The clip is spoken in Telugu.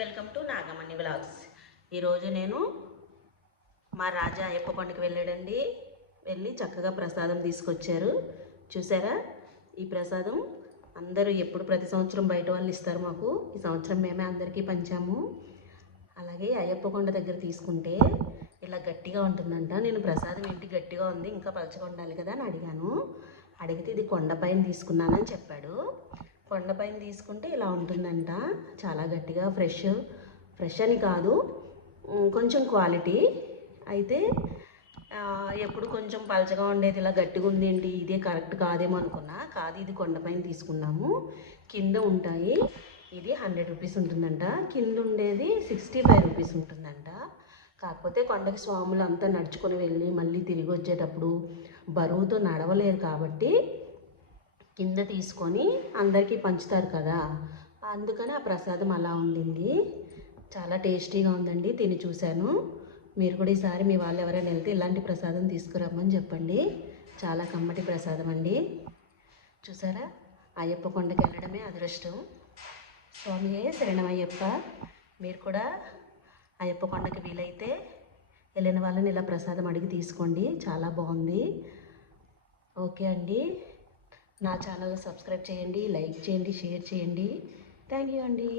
Welcome to Nagamani vlogs. ఈరోజు నేను మా రాజా అయ్యప్ప కొండకి వెళ్ళాడండి. వెళ్ళి చక్కగా ప్రసాదం తీసుకొచ్చారు. చూసారా, ఈ ప్రసాదం అందరూ ఎప్పుడు ప్రతి సంవత్సరం బయట వాళ్ళు ఇస్తారు మాకు. ఈ సంవత్సరం మేమే అందరికీ పంచాము. అలాగే అయ్యప్ప కొండ దగ్గర తీసుకుంటే ఇలా గట్టిగా ఉంటుందంట. నేను ప్రసాదం ఏంటి గట్టిగా ఉంది, ఇంకా పలచగా ఉండాలి కదా అని అడిగాను. అడిగితే ఇది కొండపైన తీసుకున్నానని చెప్పాడు. కొండపైన తీసుకుంటే ఇలా ఉంటుందంట. చాలా గట్టిగా ఫ్రెష్ అని కాదు, కొంచెం క్వాలిటీ అయితే. ఎప్పుడు కొంచెం పలచగా ఉండేది ఇలా గట్టిగా ఉంది ఏంటి, ఇదే కరెక్ట్ కాదేమో అనుకున్నా. కాదు, ఇది కొండపైన తీసుకున్నాము. కింద ఉంటాయి. ఇది 100 రూపీస్ ఉంటుందంట. కింద ఉండేది 65 రూపీస్ ఉంటుందంట. కాకపోతే కొండకి స్వాములు అంతా నడుచుకొని వెళ్ళి మళ్ళీ తిరిగి వచ్చేటప్పుడు బరువుతో నడవలేరు కాబట్టి కింద తీసుకొని అందరికీ పంచుతారు కదా, అందుకని ఆ ప్రసాదం అలా ఉండింది. చాలా టేస్టీగా ఉందండి. తిని చూశాను. మీరు కూడా ఈసారి మీ వాళ్ళు ఎవరైనా వెళ్తే ఇలాంటి ప్రసాదం తీసుకురమ్మని చెప్పండి. చాలా కమ్మటి ప్రసాదం అండి. చూసారా, అయ్యప్ప కొండకి వెళ్ళడమే అదృష్టం. స్వామియే శరణమయ్యప్ప. మీరు కూడా అయ్యప్ప కొండకి వీలైతే వెళ్ళిన వాళ్ళని ఇలా ప్రసాదం అడిగి తీసుకోండి. చాలా బాగుంది. ఓకే అండి, నా ఛానల్ సబ్స్క్రైబ్ చేయండి, లైక్ చేయండి, షేర్ చేయండి. థ్యాంక్ యూ అండి.